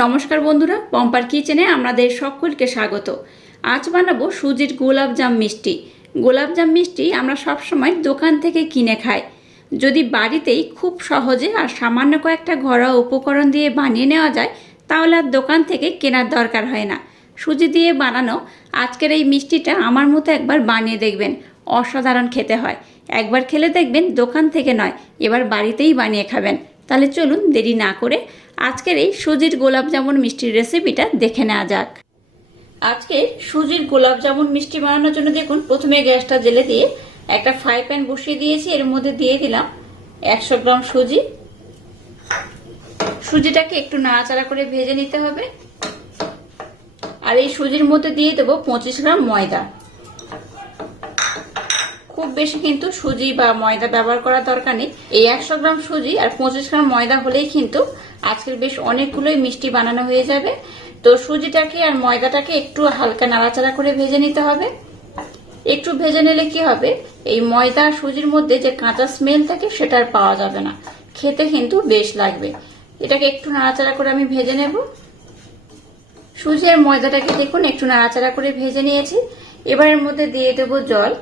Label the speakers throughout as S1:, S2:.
S1: নমস্কার বন্ধুরা, পম্পার কিচেনে আমাদের সকলকে স্বাগত। আজ বানাবো সুজির গোলাপজাম মিষ্টি। গোলাপজাম মিষ্টি আমরা সবসময় দোকান থেকে কিনে খাই। যদি বাড়িতেই খুব সহজে আর সামান্য কয়েকটা ঘরোয়া উপকরণ দিয়ে বানিয়ে নেওয়া যায়, তাহলে আর দোকান থেকে কেনার দরকার হয় না। সুজি দিয়ে বানানো আজকের এই মিষ্টিটা আমার মতো একবার বানিয়ে দেখবেন, অসাধারণ খেতে হয়। একবার খেলে দেখবেন দোকান থেকে নয়, এবার বাড়িতেই বানিয়ে খাবেন। তাহলে চলুন দেরি না করে আজকের এই সুজির গোলাপ জামুন মিষ্টির রেসিপিটা দেখে নেওয়া যাক। আজকে সুজির গোলাপ জামুন মিষ্টি বানানোর জন্য দেখুন, প্রথমে গ্যাসটা জেলে দিয়ে একটা ফ্রাই প্যান বসিয়ে দিয়েছি, এর মধ্যে দিয়ে দিলাম একশো গ্রাম সুজি। সুজিটাকে একটু নাড়াচাড়া করে ভেজে নিতে হবে। আর এই সুজির মধ্যে দিয়ে দেবো পঁচিশ গ্রাম ময়দা। খুব বেশি কিন্তু সুজি বা ময়দা ব্যবহার করার দরকার নেই। এই একশো গ্রাম সুজি আর পঁচিশ গ্রাম ময়দা হলেই কিন্তু আজকের বেশ অনেকগুলোই মিষ্টি বানানো হয়ে যাবে। তো সুজিটাকে আর ময়দাটাকে একটু হালকা নাড়াচাড়া করে ভেজে নিতে হবে। একটু ভেজে নিলে কি হবে? এই ময়দা আর সুজির মধ্যে যে কাঁচা স্মেল থাকে সেটা আর পাওয়া যাবে না। খেতে কিন্তু বেশ লাগবে। এটাকে একটু নাড়াচাড়া করে আমি ভেজে নেব। সুজি আর ময়দাটাকে দেখুন, একটু নাড়াচাড়া করে ভেজে নিয়েছি। এবার এর মধ্যে দিয়ে দেবো জল।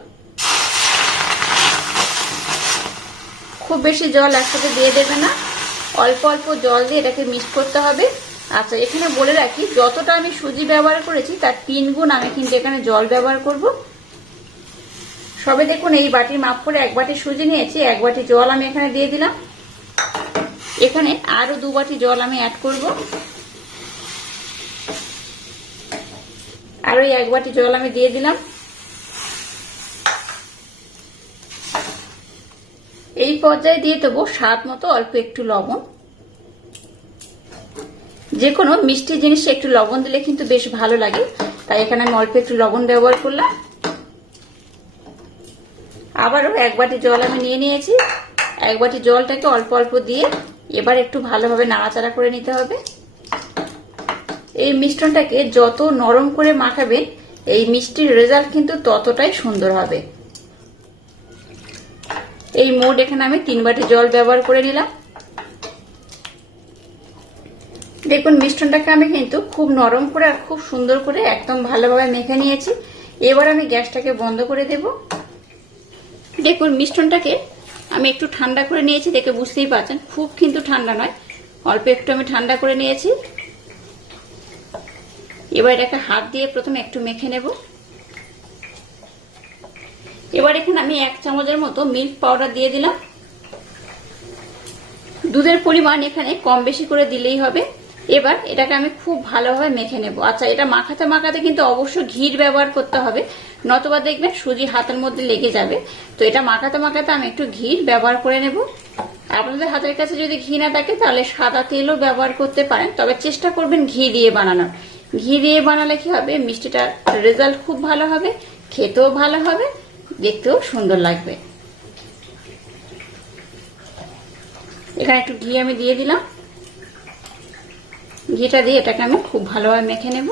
S1: খুব বেশি জল একসাথে দিয়ে দেবে না। অল্প অল্প জল দিয়ে এটাকে মিক্স করতে হবে। আচ্ছা এখানে বলে রাখি, যতটা আমি সুজি ব্যবহার করেছি, তার তিন গুণ আমি কিন্তু এখানে জল ব্যবহার করব। সবে দেখুন, এই বাটির মাপ করে এক বাটি সুজি নিয়েছি, এক বাটি জল আমি এখানে দিয়ে দিলাম। এখানে আরও দু বাটি জল আমি অ্যাড করব। আরও এক বাটি জল আমি দিয়ে দিলাম এই পর্যায়ে দিয়ে দেবো স্বাদ মতো অল্প একটু লবণ। যে কোনো মিষ্টি জিনিসে একটু লবণ দিলে কিন্তু বেশ ভালো লাগে। তাই এখানে আমি অল্প একটু লবণ ব্যবহার করলাম। আবারও এক বাটি জল আমি নিয়ে নিয়েছি। এক বাটি জলটাকে অল্প অল্প দিয়ে এবার একটু ভালোভাবে নাড়াচাড়া করে নিতে হবে। এই মিশ্রণটাকে যত নরম করে মাখাবেন, এই মিষ্টির রেজাল্ট কিন্তু ততটাই সুন্দর হবে। এই মোট এখানে আমি তিন বাটি জল ব্যবহার করে নিলাম। দেখুন মিষ্টনটাকে আমি কিন্তু খুব নরম করে আর খুব সুন্দর করে একদম ভালোভাবে মেখে নিয়েছি। এবার আমি গ্যাসটাকে বন্ধ করে দেব। দেখুন মিষ্টনটাকে আমি একটু ঠান্ডা করে নিয়েছি দেখে বুঝতেই পারছেন। খুব কিন্তু ঠান্ডা নয়, অল্প একটু আমি ঠান্ডা করে নিয়েছি। এবার এটাকে হাত দিয়ে প্রথমে একটু মেখে নেব। এবার এখানে আমি এক চামচের মতো মিল্ক পাউডার দিয়ে দিলাম। দুধের পরিমাণ এখানে কম বেশি করে দিলেই হবে। এবার এটাকে আমি খুব ভালোভাবে মেখে নেব। আচ্ছা এটা মাখাতে মাখাতে কিন্তু অবশ্যই ঘির ব্যবহার করতে হবে, নতবা দেখবেন সুজি হাতের মধ্যে লেগে যাবে। তো এটা মাখাতে মাখাতে আমি একটু ঘির ব্যবহার করে নেব। আপনাদের হাতের কাছে যদি ঘি না থাকে, তাহলে সাদা তেলও ব্যবহার করতে পারেন, তবে চেষ্টা করবেন ঘি দিয়ে বানানোর। ঘি দিয়ে বানালে কি হবে? মিষ্টিটার রেজাল্ট খুব ভালো হবে, খেতেও ভালো হবে। দেখতেও সুন্দর লাগবে। এখানে একটু ঘি আমি দিয়ে দিলাম। ঘিটা দিয়ে এটাকে আমি খুব ভালোভাবে মেখে নেব।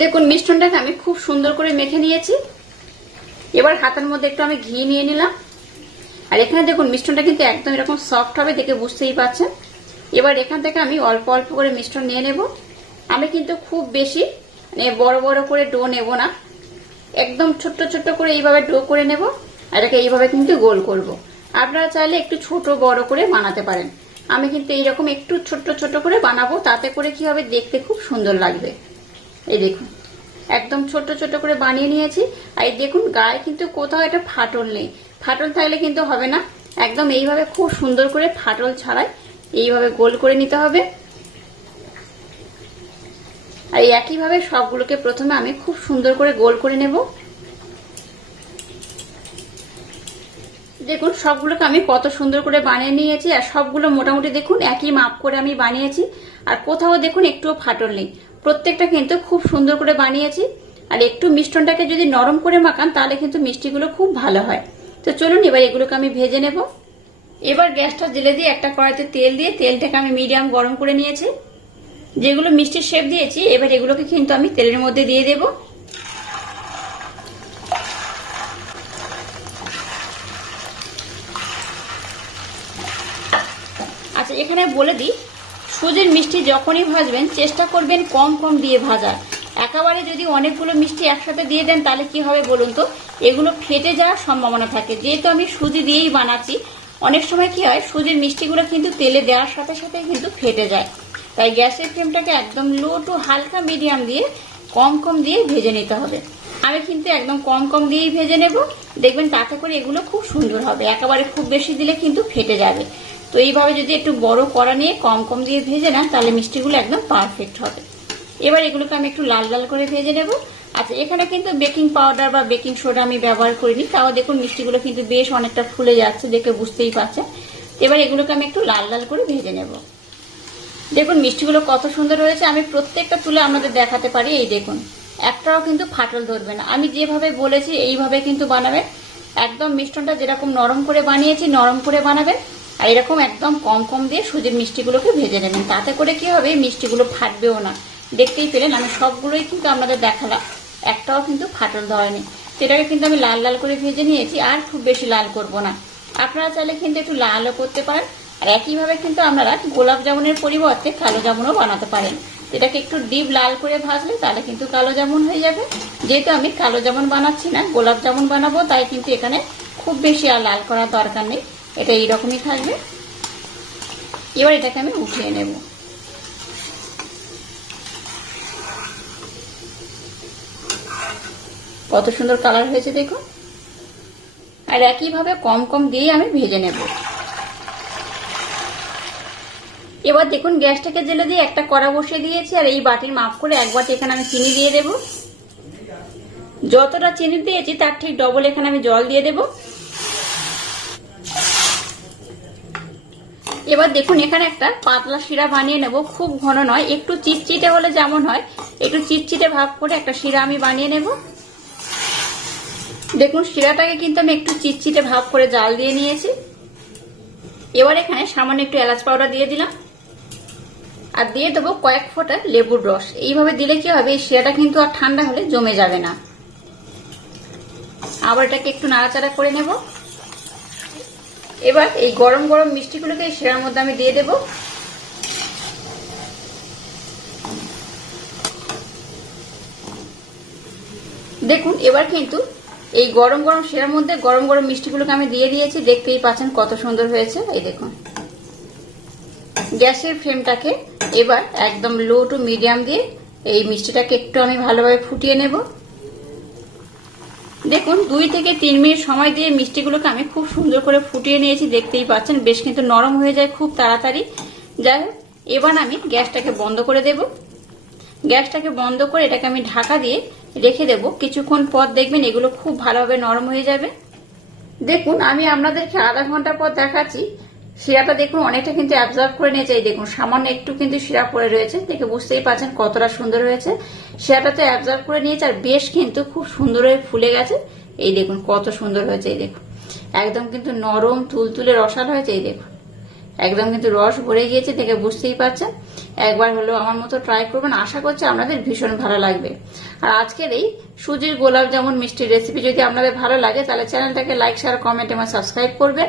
S1: দেখুন মিষ্টনটাকে আমি খুব সুন্দর করে মেখে নিয়েছি। এবার হাতের মধ্যে একটু আমি ঘি নিয়ে নিলাম। আর এখানে দেখুন মিষ্টনটা কিন্তু একদম এরকম সফট হবে দেখে বুঝতেই পারছেন। এবার এখান থেকে আমি অল্প অল্প করে মিষ্টন নিয়ে নেব। আমি কিন্তু খুব বেশি মানে বড় বড় করে ডো নেব না। একদম ছোট্ট ছোট্ট করে এইভাবে ডো করে নেব আর এটাকে এইভাবে কিন্তু গোল করব। আপনারা চাইলে একটু ছোট বড় করে বানাতে পারেন। আমি কিন্তু এইরকম একটু ছোট্ট ছোট করে বানাবো, তাতে করে কি হবে দেখতে খুব সুন্দর লাগবে। এই দেখুন, একদম ছোট্ট ছোট্ট করে বানিয়ে নিয়েছি। আর দেখুন, গায়ে কিন্তু কোথাও একটা ফাটল নেই। ফাটল থাকলে কিন্তু হবে না। একদম এইভাবে খুব সুন্দর করে ফাটল ছাড়াই এইভাবে গোল করে নিতে হবে। আর একইভাবে সবগুলোকে প্রথমে আমি খুব সুন্দর করে গোল করে নেব। দেখুন, সবগুলোকে আমি কত সুন্দর করে বানিয়ে নিয়েছি আর সবগুলো মোটামুটি দেখুন, একই মাপ করে আমি বানিয়েছি। আর কোথাও দেখুন, একটুও ফাটল নেই। প্রত্যেকটা কিন্তু খুব সুন্দর করে বানিয়েছি। আর একটু মিষ্টনটাকে যদি নরম করে মাখান, তাহলে কিন্তু মিষ্টিগুলো খুব ভালো হয়। তো চলুন, এবার এগুলোকে আমি ভেজে নেব। এবার গ্যাসটা জেলে দিয়ে একটা কড়াইতে তেল দিয়ে, তেলটাকে আমি মিডিয়াম গরম করে নিয়েছি। যেগুলো মিষ্টির শেপ দিয়েছি, এবার এগুলোকে কিন্তু আমি তেলের মধ্যে দিয়ে দেব। আচ্ছা এখানে বলে দিই, সুজির মিষ্টি যখনই ভাজবেন, চেষ্টা করবেন কম কম দিয়ে ভাজার। একেবারে যদি অনেকগুলো মিষ্টি একসাথে দিয়ে দেন, তাহলে কি হবে বলুন তো? এগুলো ফেটে যাওয়ার সম্ভাবনা থাকে। যেহেতু আমি সুজি দিয়েই বানাচ্ছি, অনেক সময় কি হয়, সুজির মিষ্টিগুলো কিন্তু তেলে দেওয়ার সাথে সাথে কিন্তু ফেটে যায়। তাই গ্যাসের ফ্লেমটাকে একদম লো টু হালকা মিডিয়াম দিয়ে কম কম দিয়ে ভেজে নিতে হবে। আমি কিন্তু একদম কম কম দিয়েই ভেজে নেব। দেখবেন তাতে করে এগুলো খুব সুন্দর হবে। একেবারে খুব বেশি দিলে কিন্তু ফেটে যাবে। তো এইভাবে যদি একটু বড় কড়া নিয়ে কম কম দিয়ে ভেজে নেন, তাহলে মিষ্টিগুলো একদম পারফেক্ট হবে। এবার এগুলোকে আমি একটু লাল লাল করে ভেজে নেব। আচ্ছা এখানে কিন্তু বেকিং পাউডার বা বেকিং সোডা আমি ব্যবহার করিনি। তাও দেখুন মিষ্টিগুলো কিন্তু বেশ অনেকটা ফুলে যাচ্ছে দেখে বুঝতেই পারছেন। এবার এগুলোকে আমি একটু লাল লাল করে ভেজে নেব। দেখুন, মিষ্টিগুলো কত সুন্দর হয়েছে। আমি প্রত্যেকটা তুলে আপনাদের দেখাতে পারি, এই দেখুন। একটাও কিন্তু ফাটল ধরবে না। আমি যেভাবে বলেছি, এইভাবে কিন্তু বানাবেন। একদম মিষ্টনটা যেরকম নরম করে বানিয়েছি, নরম করে বানাবেন। আর এরকম একদম কম কম দিয়ে সুজির মিষ্টিগুলোকে ভেজে নেবেন। তাতে করে কি হবে মিষ্টিগুলো ফাটবেও না। দেখতেই পেলেন, আমি সবগুলোই কিন্তু আপনাদের দেখালাম। একটাও কিন্তু ফাটল ধরেনি। সেটাকে কিন্তু আমি লাল লাল করে ভেজে নিয়েছি, আর খুব বেশি লাল করব না। আপনারা চাইলে কিন্তু একটু লালও করতে পারেন। আর একইভাবে কিন্তু আপনারা গোলাপ জামুনের পরিবর্তে কালো জামুনও বানাতে পারেন। এটাকে একটু ডিপ লাল করে ভাজলে তাহলে কিন্তু কালো জামুন হয়ে যাবে। যেহেতু আমি কালো জামুন বানাচ্ছি না, গোলাপ জামুন বানাবো, তাই কিন্তু এখানে খুব বেশি আর লাল করার দরকার নেই। এটা এইরকমই থাকবে। এবার এটাকে আমি উঠিয়ে নেব। কত সুন্দর কালার হয়েছে দেখুন। আর একইভাবে কম কম দিয়ে আমি ভেজে নেব। এবার দেখুন গ্যাসটাকে জেলে দিয়ে একটা কড়া বসিয়ে দিয়েছি, আর এই বাটির মাপ করে এক বাটি এখানে আমি চিনি দিয়ে দেব। যতটা চিনি দিয়েছি, তার ঠিক ডবল এখানে আমি জল দিয়ে দেব। এবার দেখুন এখানে একটা পাতলা শিরা বানিয়ে নেব, খুব ঘন নয়, একটু চিটচিটে হলে যেমন হয়, একটু চিটচিটে ভাব করে একটা শিরা আমি বানিয়ে নেব। দেখুন শিরাটাকে কিন্তু আমি একটু চিটচিটে ভাব করে জাল দিয়ে নিয়েছি। এবার এখানে সামান্য একটু এলাচ পাউডার দিয়ে দিলাম। আর দিয়ে দেবো কয়েক ফোঁটা লেবুর রস। এইভাবে দিলে কি হবে? এই শিরাটা কিন্তু আর ঠান্ডা হলে জমে যাবে না। আবার এটাকে একটু নাড়াচাড়া করে নেব। এবার এই গরম গরম মিষ্টিগুলোকে এই শিরার মধ্যে আমি দিয়ে দেব। দেখুন, এবার কিন্তু এই গরম গরম শিরার মধ্যে গরম গরম মিষ্টিগুলোকে আমি দিয়ে দিয়েছি। দেখতেই পাচ্ছেন কত সুন্দর হয়েছে। এই দেখুন। গ্যাসের ফ্লেমটাকে এবার একদম লো টু মিডিয়াম দিয়ে এই মিষ্টিটাকে একটু আমি ভালোভাবে ফুটিয়ে নেব। দেখুন, দুই থেকে তিন মিনিট সময় দিয়ে মিষ্টিগুলোকে আমি খুব সুন্দর করে ফুটিয়ে নিয়েছি, দেখতেই পাচ্ছেন, বেশ কিন্তু নরম হয়ে যায় খুব তাড়াতাড়ি। যাই হোক, এবার আমি গ্যাসটাকে বন্ধ করে দেব। গ্যাসটাকে বন্ধ করে এটাকে আমি ঢাকা দিয়ে রেখে দেব। কিছুক্ষণ পর দেখবেন এগুলো খুব ভালোভাবে নরম হয়ে যাবে। দেখুন, আমি আপনাদেরকে আধা ঘণ্টা পর দেখাচ্ছি। শিরাটা দেখুন, অনেকটা কিন্তু অ্যাবজর্ব করে নিয়েছে। এই দেখুন, সামান্য একটু কিন্তু শিরা পড়ে রয়েছে। দেখে বুঝতেই পারছেন কতটা সুন্দর হয়েছে। শিরাটা তো অ্যাবজর্ব করে নিয়েছে আর বেশ কিন্তু খুব সুন্দর হয়ে ফুলে গেছে। এই দেখুন, কত সুন্দর হয়েছে, এই দেখুন। একদম কিন্তু নরম, তুলতুলে রসাল হয়েছে, এই দেখুন। একদম কিন্তু রস ভরে গিয়েছে, দেখে বুঝতেই পারছেন একবার হলেও আমার মতো ট্রাই করবেন। আশা করছি আপনাদের ভীষণ ভালো লাগবে। আর আজকের এই সুজির গোলাপ জামুন মিষ্টির রেসিপি যদি আপনাদের ভালো লাগে, তাহলে চ্যানেলটাকে লাইক শেয়ার কমেন্ট এবং সাবস্ক্রাইব করবেন।